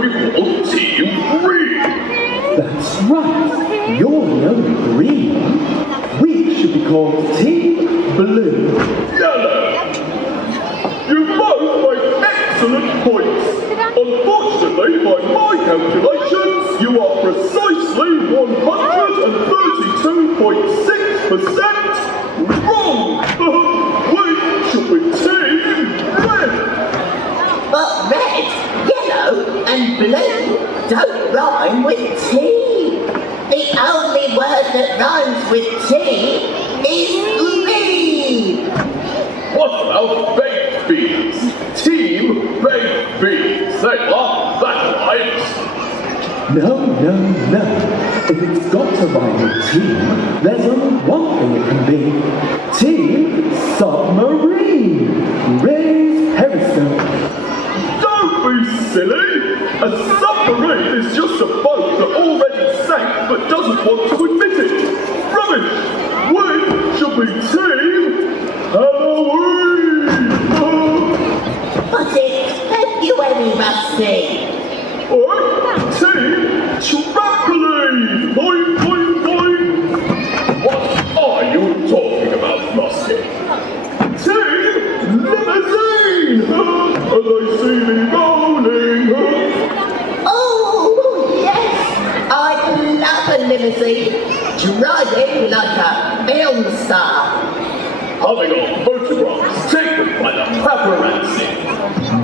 we call Team Green. That's right. You're the only green one. We should be called Team Blue. Yellow. You both made excellent points. Unfortunately, by my calculations, you are precisely 132.6% wrong. We should be Team Red. But red, yellow and blue don't rhyme with tea. The only word that rhymes with tea is green. What about baked beans? Team baked beans. They are that right. No. If it's got to rhyme with team, there's only one thing it can be. Team Submarine. Raise periscope. Don't be silly. A submarine is just a boat that already sank but doesn't want to admit it. Rubbish. We should be Team Halloween. But it's February, Rusty. Alright, Team Trampoline. Boing, boing, boing. What are you talking about, Rusty? Team Limousine. And I see me rolling. Oh, yes. I love a limousine. Driving like a film star. Having our photographs taken by the paparazzi.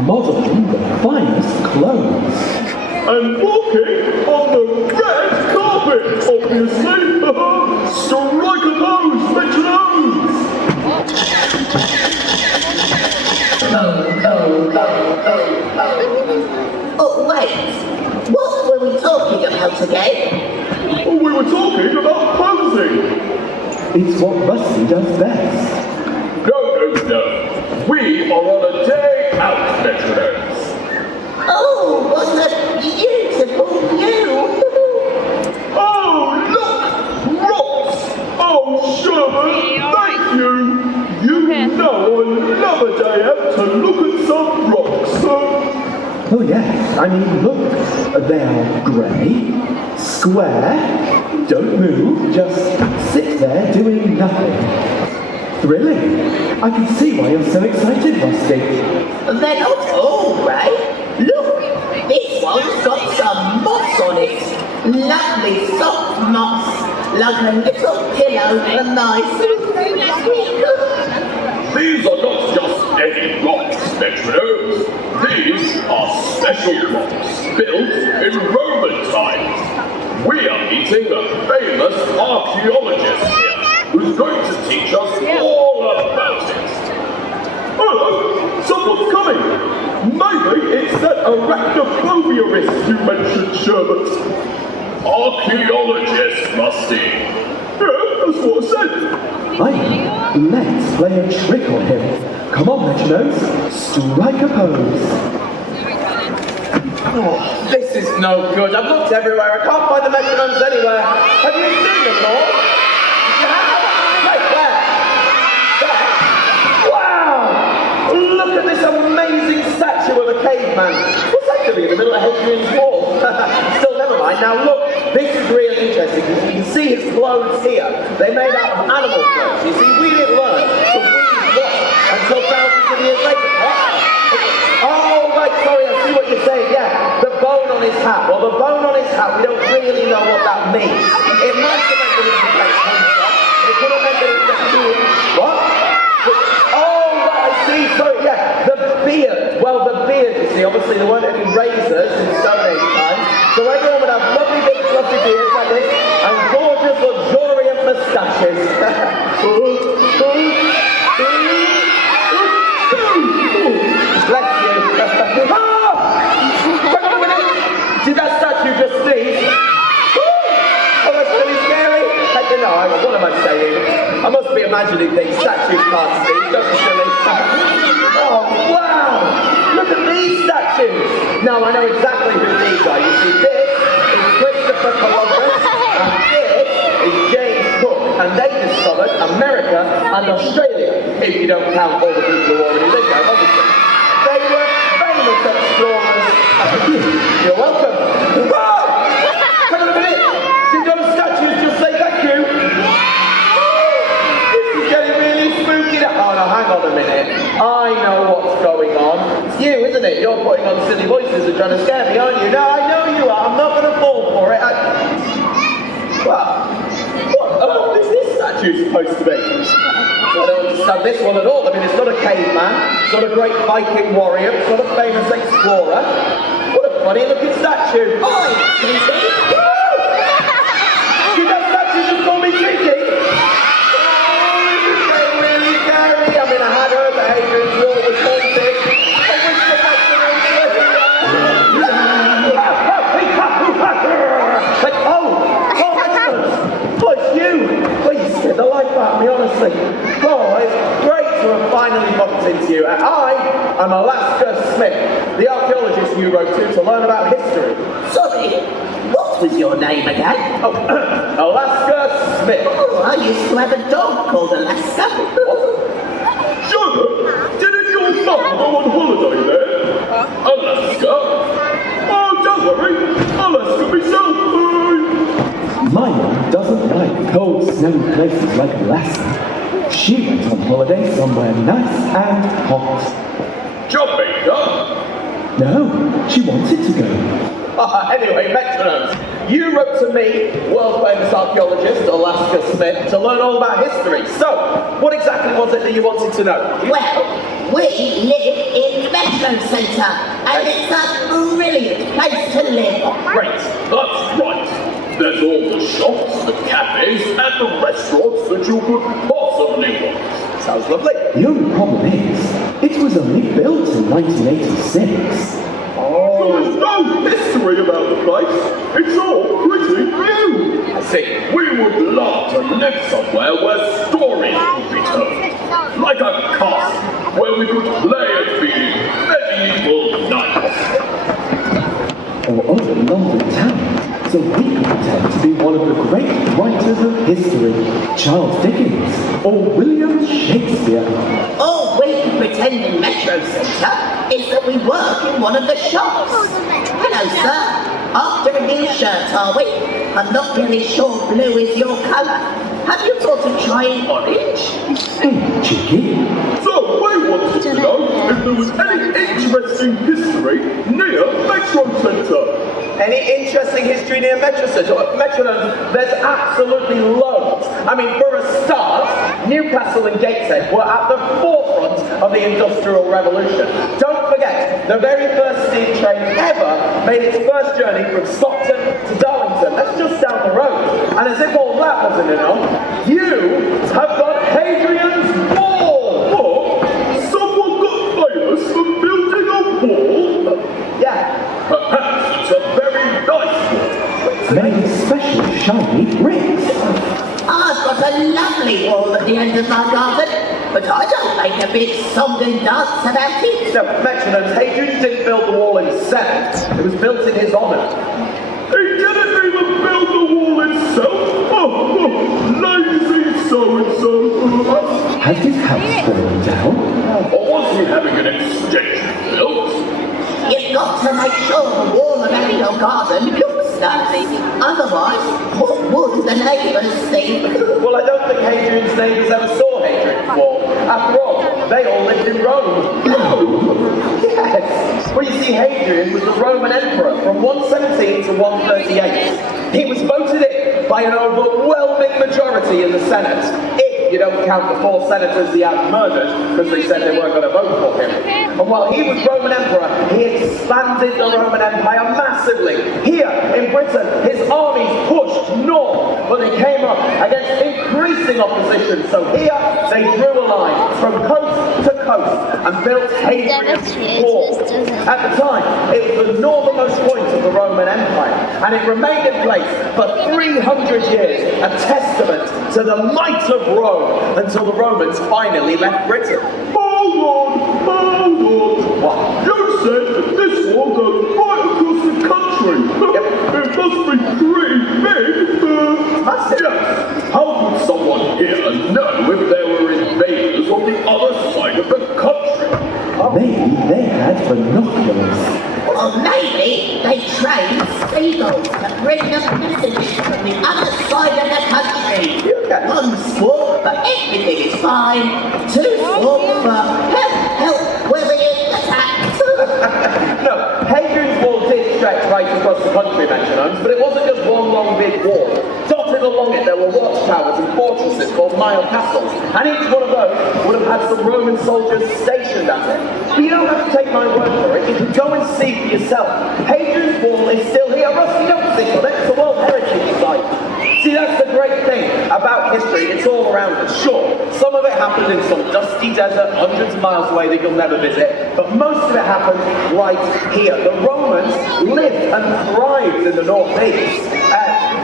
Modeling the finest clothes. And walking on the red carpet, obviously. Strike a pose, metrognomes. Oh, wait. What were we talking about again? We were talking about posing. It's what Rusty does best. No. We are on a day out, metronomes. Oh, what a beautiful view. Oh, look! Rocks! Oh, Sherman, thank you! You know I love a day out to look at some rocks. Oh yes, I mean look, they are grey, square, don't move, just sit there doing nothing. Thrilling. I can see why you're so excited, Rusty. They're not all grey. Look, this one's got some moss on it. Lovely soft moss, like a little pillow for my These are not just any rocks, metronomes. These are special rocks built in Roman times. We are meeting a famous archaeologist here who's going to teach us all about it. Oh, someone's coming. Maybe it's that arachnophobia-ist you mentioned, Sherbert. Archaeologist, Rusty. Yeah, that's what I said. Aye, let's play a trick on him. Come on, metronomes, strike a pose. Oh, this is no good. I've looked everywhere. I can't find the metronomes anywhere. Have you seen them, Lord? You have? Right, where? There? Wow! Look at this amazing statue of a caveman. What's that doing in the middle of Hadrian's wall? Still, never mind. Now look, this is really interesting because you can see his clothes here. They're made out of animal clothes. You see, we didn't learn to weave what until thousands of years later. Oh, right, sorry, I see what you're saying, yeah. The bone on his hat. Well, the bone on his hat, we don't really know what that means. It might have meant that it was a great hunter. It could have meant that it was a human. What? Oh, right, I see, sorry, yeah. The beard. Well, the beard, you see, obviously there weren't any razors in Stone Age times. So everyone would have lovely big fluffy beards like this and gorgeous, luxuriant moustaches. Bless you. Did that statue just sneeze? Oh, that's really scary. No, what am I saying? I must be imagining things. Statues can't sneeze, don't you, silly? Oh, wow! Look at these statues. Now I know exactly who these are. You see, this is Christopher Columbus, and this is James Cook, and they discovered America and Australia, if you don't count all the people who already lived there, obviously. They were famous explorers You're welcome. Hang on a minute. See those statues just say thank you? This is getting really spooky now. Oh no, hang on a minute. I know what's going on. It's you, isn't it? You're putting on silly voices and trying to scare me, aren't you? No, I know you are. I'm not going to fall for it. What is this statue supposed to be? I don't understand this one at all. I mean, it's not a caveman, it's not a great Viking warrior, it's not a famous explorer. What a funny looking statue. Oi, Cheeky! Did that statue just call me cheeky? Oh, this is getting really scary. I mean, I had heard that Hadrian's wall was haunted. I wish the metronomes were here. Oh, it's you. Please, scared the life out of me, honestly. Oh, it's great to have finally bumped into you. I'm Alaska Smith, the archaeologist you wrote to learn about history. Sorry, what was your name again? Oh, Alaska Smith. Oh, I used to have a dog called Alaska. Sugar, didn't your father go on holiday there? Alaska? Oh, don't worry. Alaska myself. My mum doesn't like cold, snowy places like Alaska. She went on holiday somewhere nice and hot. Jamaica? No, she wanted to go. Anyway, metronomes. You wrote to me, world-famous archaeologist Alaska Smith, to learn all about history. So, what exactly was it that you wanted to know? Well, we live in the Metro Centre, and it's a brilliant place to live. Great, that's right. There's all the shops, the cafes, and the restaurants that you could possibly want. Sounds lovely. The only problem is, it was only built in 1986. There's no history about the place. It's all pretty new. I see. We would love to live somewhere where stories could be told. Like a castle, where we could play at being medieval knights. Or other London town, so we could pretend to be one of the great writers of history, Charles Dickens or William Shakespeare. All we can pretend in Metro Centre is that we work in one of the shops. Hello, sir. After a new shirt, are we? I'm not really sure blue is your colour. Have you thought of trying orange? Hey, Cheeky. So we wanted to know if there was any interesting history near Metro Centre. Any interesting history near Metro Centre? Metronomes, there's absolutely loads. I mean, for a start, Newcastle and Gateshead were at the forefront of the Industrial Revolution. Don't forget, the very first steam train ever made its first journey from Stockton to Darlington. That's just down the road. And as if all that wasn't enough, you have got Hadrian's Wall! What? Someone got famous for building a wall? Yeah. Perhaps it's a very nice wall. Made of special shiny bricks. I've got a lovely wall at the end of my garden, but I don't make a big song and dance about it. No, Metronomes, Hadrian didn't build the wall himself. It was built in his honour. He didn't even build the wall itself. Lazy so-and-so. Has his house fallen down? Or was he having an exchange built? You've got to make sure the wall around your garden looks nice. Otherwise, what would the neighbours think? Well, I don't think Hadrian's neighbours ever saw Hadrian's Wall. After all, they all lived in Rome. Yes. Well, you see, Hadrian was the Roman emperor from 117 to 138. He was voted in by an overwhelming majority in the Senate. If you don't count the 4 senators he had murdered because they said they weren't going to vote for him. And while he was Roman emperor, he expanded the Roman Empire massively. Here in Britain, his armies pushed north, but they came up against increasing opposition. So here they drew a line from coast to coast and built Hadrian's Wall. At the time, it was the northernmost point of the Roman Empire, and it remained in place for 300 years, a testament to the might of Rome, until the Romans finally left Britain. Hold on. What? You said that this wall goes right across the country. Yep. It must be pretty big. Massive. Yes. How would someone here know if there were invaders on the other side of the country? Maybe they had binoculars. Or maybe used seagulls to bring them messages from the other side of the country. One swap for everything is fine, two swap for help, we're being attacked. No, Hadrian's wall did stretch right across the country, metronomes, but it wasn't just one long big wall. Dotted along it there were watchtowers and fortresses called mile castles, and each one of those would have had some Roman soldiers stationed at it. But you don't have to take my word for it, you can go and see for yourself. Hadrian's wall is still here, Rusty, don't sit on it, it's a World Heritage Site. See, that's the great thing about history, it's all around us. Sure, some of it happened in some dusty desert hundreds of miles away that you'll never visit, but most of it happened right here. The Romans lived and thrived in the northeast.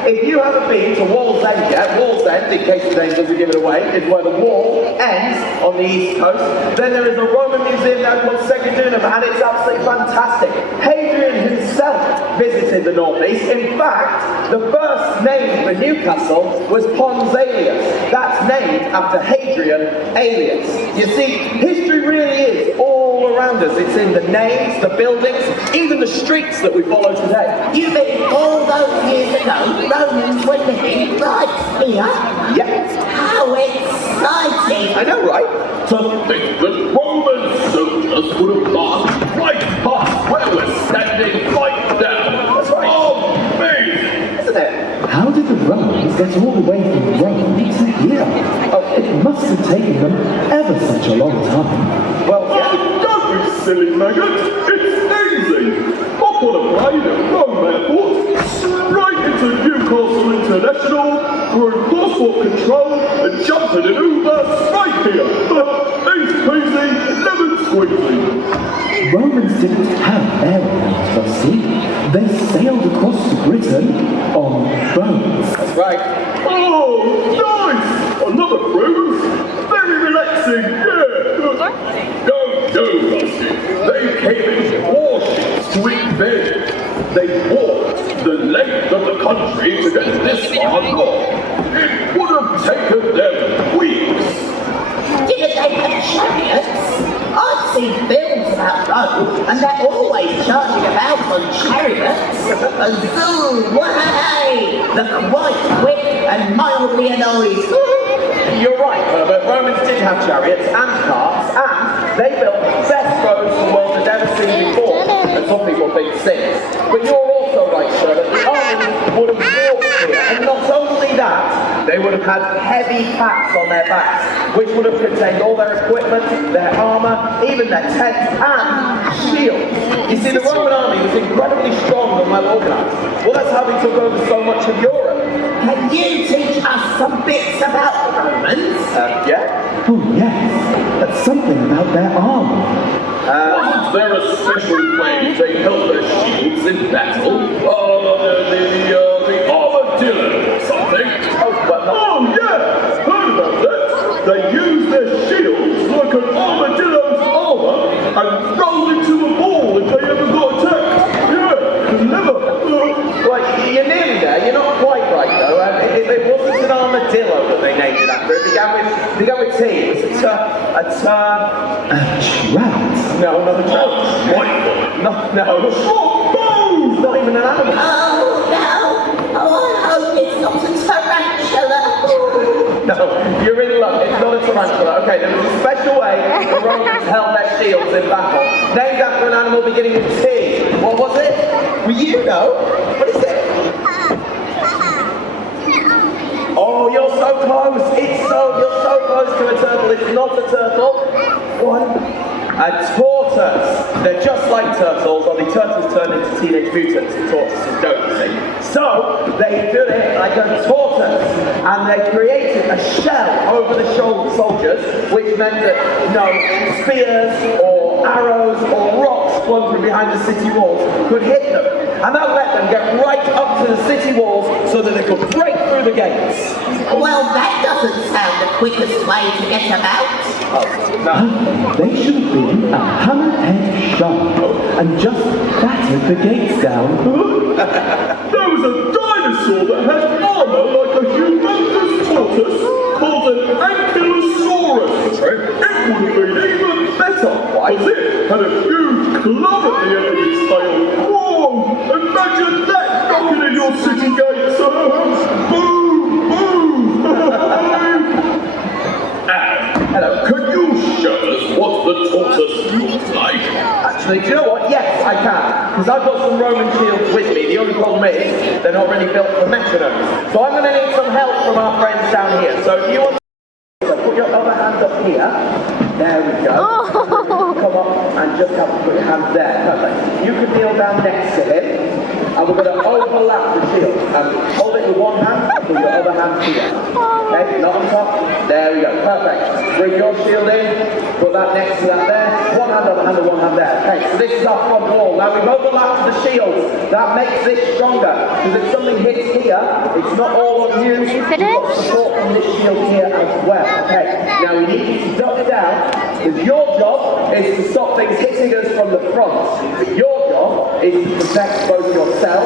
If you haven't been to Wall's End yet, Wall's End, in case the name doesn't give it away, is where the wall ends on the east coast. Then there is a Roman museum there called Segedunum, and it's absolutely fantastic. Hadrian himself visited the northeast. In fact, the first name for Newcastle was Pons Aelius. That's named after Hadrian Aelius. You see, history really is all around us. It's in the names, the buildings, even the streets that we follow today. You mean all those years ago, Romans were living right here? Yes. How exciting! I know, right? To think that Roman soldiers would have gone right past where we're standing right now. That's right. Amazing! Isn't it? How did the Romans get all the way from Rome to here? Oh, it must have taken them ever such a long time. Well, yeah. Don't be silly, maggot. It's easy. Hop on a plane at Rome Airport, straight into Newcastle International, through passport control, and jump in an Uber straight here. Easy peasy, lemon squeezy. Romans didn't have airplanes, Rusty. They sailed across to Britain on boats. That's right. Oh, nice! Another cruise. Very relaxing, yeah. No, Rusty. They came in warships to invade. They walked the length of the country to get this far north. It would have taken them weeks. Didn't they have chariots? I've seen films about Rome, and they're always charging about on chariots. And zoom, way! They're quite quick and mildly annoyed. You're right, Herbert. Romans did have chariots and carts, and they built the best roads the world had ever seen before, and some people think since. But you're also right, sir, that the armies would have walked here, and not only that, they would have had heavy packs on their backs, which would have contained all their equipment, their armour, even their tents, and shields. You see, the Roman army was incredibly strong and well organised. Well, that's how they took over so much of Europe. Can you teach us some bits about the Romans? Yeah? Oh yes, that's something about their armour. Wasn't there a special way they held their shields in battle? The armadillo or something? Oh, yeah! Heard about that? They used their shields like an armadillo's armor and rolled into a ball if they ever got attacked. Yeah, clever. Right, you're nearly there. You're not quite right, though. It wasn't an armadillo that they named it after. It began with T. It was a trout? No, not a trout. No. Oh, it's not even an animal. Oh, no. Oh, I hope it's not a tarantula. No, you're in luck. It's not a tarantula. Okay, there was a special way the Romans held their shields in battle, named after an animal beginning with T. What was it? Well, you know. What is it? Oh, you're so close. You're so close to a turtle. It's not a turtle. One. A tortoise. They're just like turtles, only turtles turn into teenage mutants and tortoises don't, you see. So, they did it like a tortoise, and they created a shell over the soldiers, which meant that no spears or arrows or rocks flung from behind the city walls could hit them. And that let them get right up to the city walls so that they could break through the gates. Well, that doesn't sound the quickest way to get about. Oh, no. They should have been a hammerhead shark and just battered the gates down. there was a dinosaur that had armor like a humongous tortoise called an ankylosaurus. It would have been even better, because it had a huge club at the end of its tail. Whoa! Imagine Actually, do you know what? Yes, I can. Because I've got some Roman shields with me. The only problem is they're not really built for metronomes. So I'm going to need some help from our friends down here. So if you want to put your other hand up here. There we go. Come up and just have to put your hand there. Perfect. You can kneel down next to him. And we're going to overlap the shield. And hold it with one hand, put your other hand here. Okay, not on top. There we go. Perfect. Bring your shield in. Put that next to that there. One hand, other hand, and one hand there. Okay, so this is our front wall. Now we've overlapped the shields. That makes it stronger. Because if something hits here, it's not all on you. You've got support from this shield here as well. Okay, now we need you to duck down. Because your job is to stop things hitting us from the front. Your job is to protect both yourself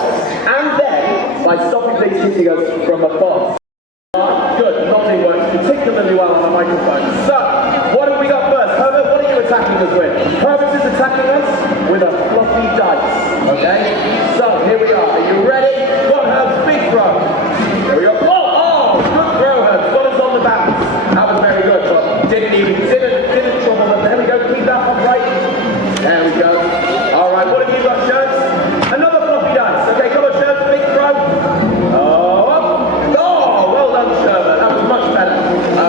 and them by stopping things hitting us from above. Good, nothing works particularly well on the microphone. So, what have we got first? Herbert, what are you attacking us with? Herbert is attacking us with a fluffy dice. Okay? So, here we are. Are you ready? Go on, Herb's big throw. Here we go. Oh, good throw, Herb. Got us on the bounce. That was very good, but didn't trouble them. There we go. Keep that one right. There we go. All right, what have you got, Shirts? Another fluffy dice. Okay, come on, Shirts. Big throw. Oh, well done, Sherbert. That was much better.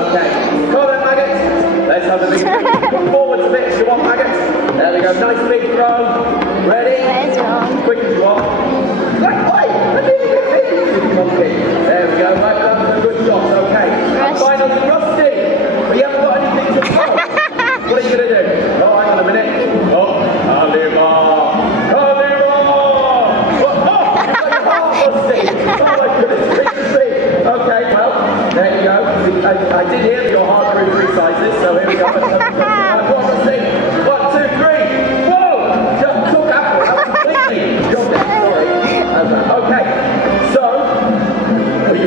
Okay. Come on then, Maggots. Let's have the big throw. Come forwards a bit if you want, Maggots. There we go. Nice big throw. Ready? Quick as you are. Wait. There we go. Right, that was a good shot. Okay. And finally, Rusty. We haven't got anything to throw. What are you going to do? Oh, hang on a minute. Oh, Aliva! Oh, you've got your heart, Rusty! Oh my goodness, okay, well, there you go. I did hear that your heart grew 3 sizes, so here we go. Come on, Rusty. 1, 2, 3. Whoa! Just took that completely. You're dead, sorry. Okay, so, you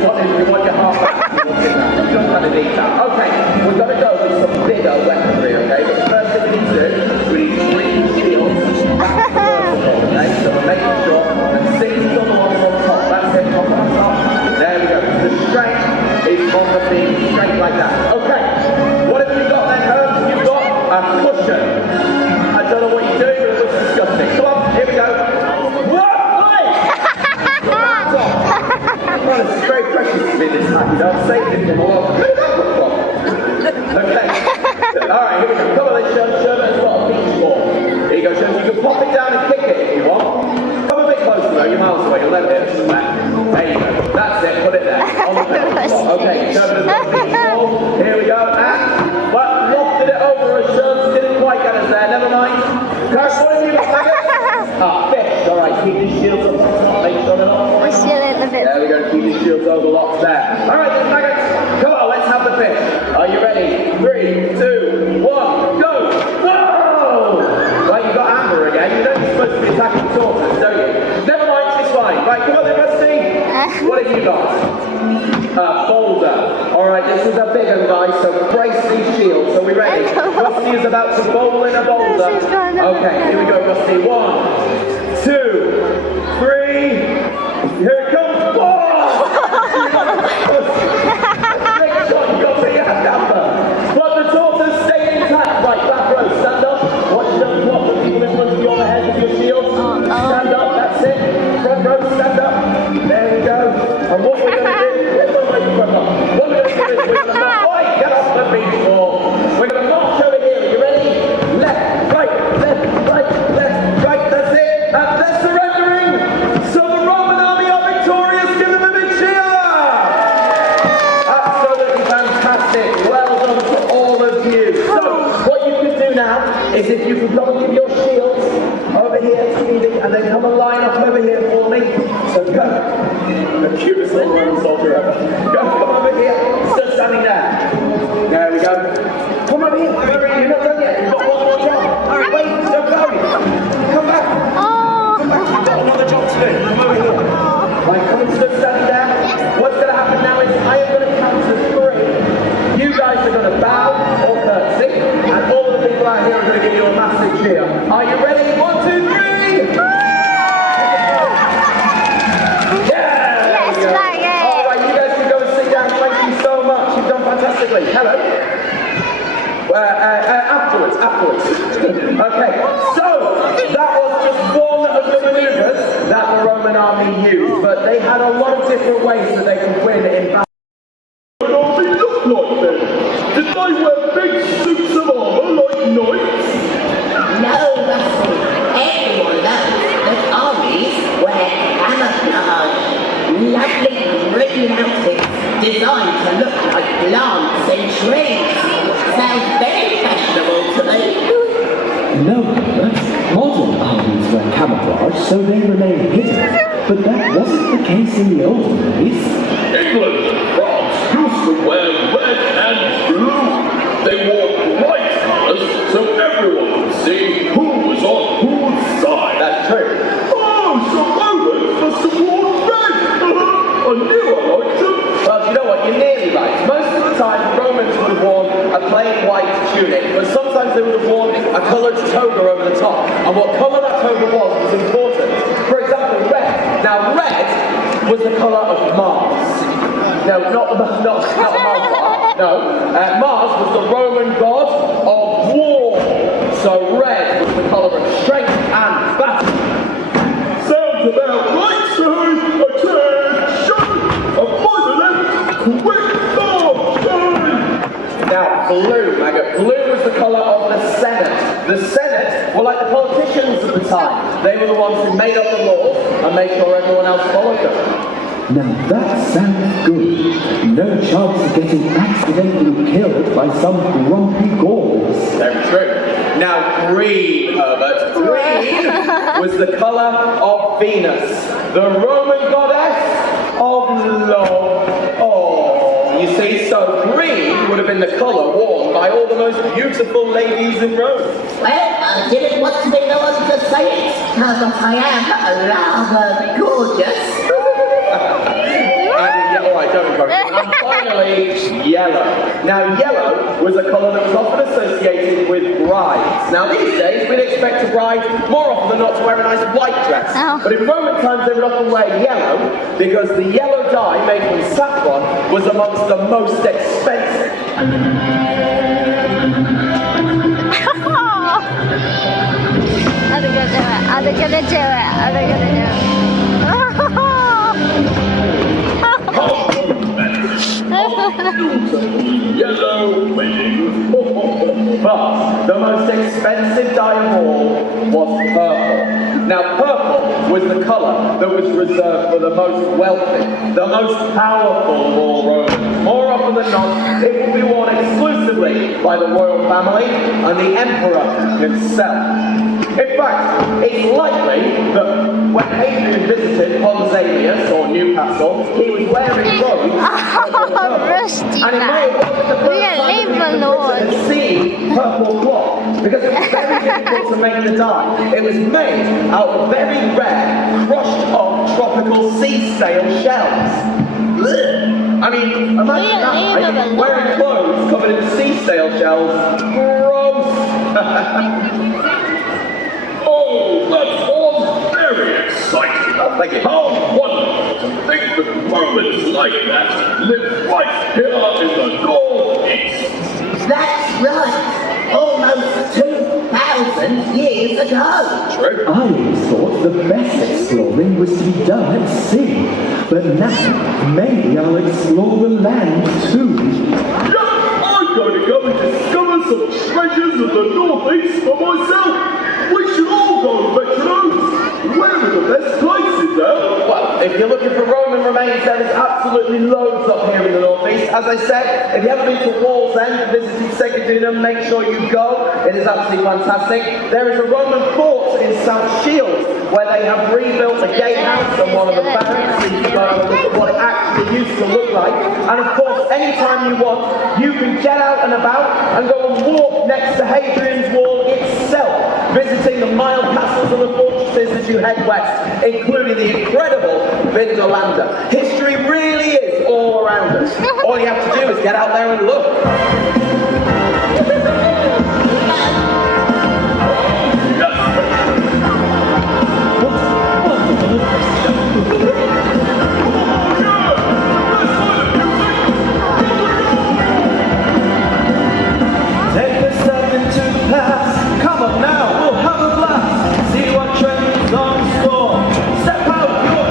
want your heart back. You don't want to need that. Okay, we're going to go with some bigger weaponry, okay? But the first thing we need to do, we need 3 shields. That's first of all, okay? So we're making sure that 6 is on the ones on top. That's it, top on top. There we go. The strength is on the thing, straight like that. Okay, what have you got then, Herbs? You've got a cushion. I don't know what you're doing, but it looks disgusting. Come on, here we go. What? Well, it's very precious to me this time, you know, I've saved it from a while. Where did that come from? Okay. Alright, here we go. Come on then, Sherbert has got a beach ball. Here you go, Sherbert. You can pop it down and kick it if you want. Come a bit closer though, you're miles away, you'll never hit it somewhere. There you go. That's it, put it there. On the ball. Okay, Sherbert has got a beach ball. Here we go, and but lofted it over us, Sherbert. Didn't quite get us there, never mind. Curse, what have you got, Maggots? Fish. Alright, keep your shields up. Make sure they're not falling. There we go, keep your shields over locked there. Alright then, Maggots, come on, let's have the fish. Are you ready? 3, 2, 1, go! Whoa! Right, you've got Amber again. You know you're supposed to be attacking tortoise, don't you? Never mind, it's fine. Right, come on then, Rusty. What have you got? A boulder. Alright, this is a big one, guys, so brace these shields. Are we ready? Rusty is about to bowl in a boulder. Okay, here we go, Rusty. 1, 2, 3. Here it comes. Whoa! Great shot, you got to get your hand Amber. But the tortoise stayed intact. Right, back row, stand up. Watch them block the people in front of you on the head with your shield. Stand up, that's it. Front row, stand up. There we go. And what we're going to do, what we're going to do is we're going to march, get off the beach ball. We're going to march over here. Are you ready? Left, right, that's it. And they're surrendering. So the Roman army are victorious. Give them a big cheer. Absolutely fantastic. Well done to all of you. So what you can do now is if you can go and give your shields over here to me and then come and line up over here for me. So go. The cutest little Roman soldier ever. Go, come over here. Still standing there. There we go. Come over here. You're not done yet. You've got one more job. Alright, wait, don't go. Come back. Come back. You've got another job to do. Come over here. Right, come and still standing there. What's going to happen now is I am going to count to 3. You guys are going to bow or curtsy, and all the people out here are going to give you a massive cheer. Are you ready? 1, 2, 3. Fantastically. Hello. Afterwards. Okay. So, Roman army used, but they had a lot of different ways that they could win in battle. What do army look like then? Did they wear big suits of armour like knights? No, Russell. Everyone knows that armies wear camouflage. Lovely green outfits designed to look like plants and trees. Sounds very fashionable to me. No, modern armies wear camouflage so they remain hidden, but that wasn't the case in the olden days. England and France used to wear red and blue. They wore bright colours so everyone could see who was on whose side. That's true. Oh, so Romans must have worn red. I knew I liked them. Well, you know what? You're nearly right. Most of the time, Romans would have worn a plain white tunic, but sometimes they would have worn a coloured toga over the top. And what colour that toga was important. For example, red. Now, red was the colour of Mars. No, not Mars bar. No, Mars was the Roman god of war. So red was the colour of strength and battle. Sounds about right, sir. Attention! A violent, quick march! Now, blue, maggot. Blue was the colour of the Senate. The Senate were like the politicians at the time. They were the ones who made up the laws and made sure everyone else followed them. Now that sounds good. No chance of getting accidentally killed by some grumpy Gauls. Very true. Now, green, Herbert. Green was the colour of Venus, the Roman goddess of love. Oh, you see, so green would have been the colour worn by all the most beautiful ladies in Rome. Well, I didn't want to be the one to say it, but I am rather gorgeous. Alright, don't encourage it. And finally, yellow. Now, yellow was a colour that was often associated with brides. Now, these days, we'd expect a bride more often than not to wear a nice white dress. Oh. But in Roman times, they would often wear yellow because the yellow dye made from saffron was amongst the most expensive. Are they gonna do it? Are they gonna do it? Are they gonna do it? Yellow wedding. But the most expensive dye of all was purple. Now, purple was the colour that was reserved for the most wealthy, the most powerful of all Romans. More often than not, it would be worn exclusively by the royal family and the emperor himself. In fact, it's likely that when Hadrian visited Ponsalius or Newcastle, he was wearing robes. Rusty And it may have been the We first are time leaving that Lord. had seen purple cloth because it was very difficult to make the dye. It was made out of very rare, crushed up tropical sea snail shells. Blech. I mean, imagine that, right? Wearing clothes covered in sea snail shells. Gross. Oh, that's all very exciting. Thank you. How wonderful to think that Romans like that live right here in the Northeast. That's right. Almost 2,000 years ago. True. I always thought the best exploring was to be done at sea, but now maybe I'll explore the land too. Yeah, I'm going to go and discover some treasures of the Northeast for myself. We should all go, metrognomes. Where are the best places there? Well, if you're looking for Roman remains, there is absolutely loads up here in the northeast. As I said, if you haven't been to Wall's End and visited Segedunum, make sure you go. It is absolutely fantastic. There is a Roman fort in South Shields where they have rebuilt a gatehouse and one of the barracks so you can go and look at what it actually used to look like. And of course, anytime you want, you can get out and about and go and walk next to Hadrian's Wall itself, visiting the mild castles and the fortresses as you head west, including the incredible Vindolanda. History really is all around us. All you have to do is get out there and look. Take a step into the past. Come on now, we'll have a blast. See what trends on store. Step out your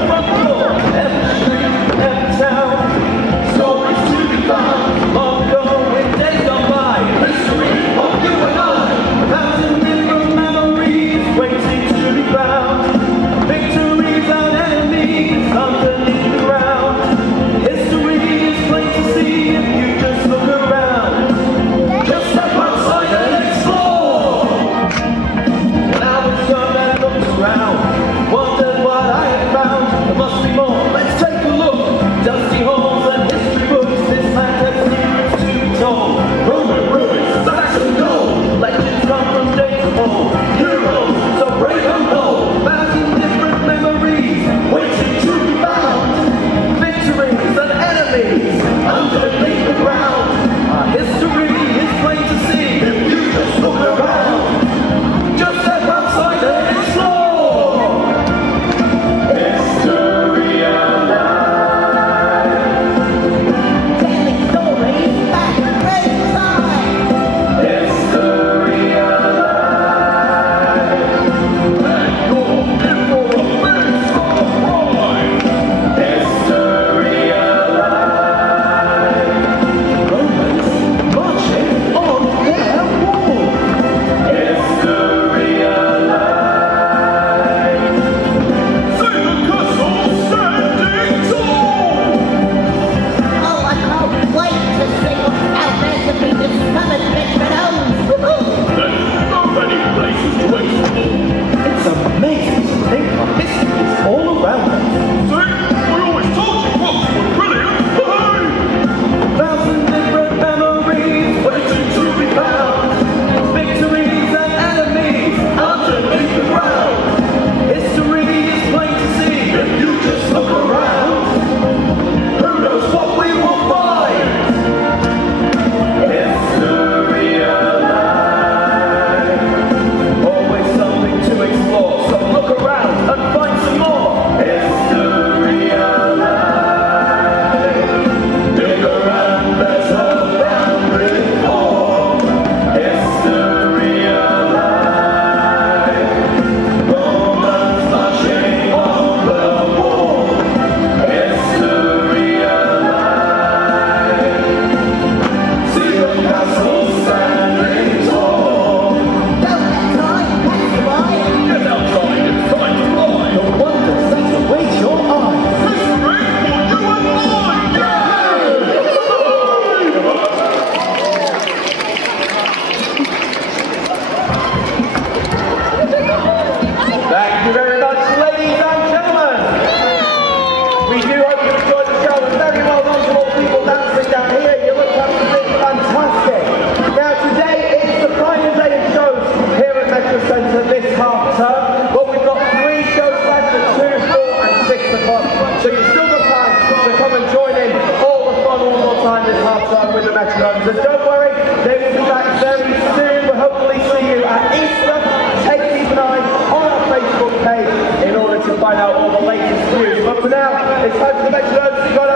latest news. But for now, it's time for the metronomes to go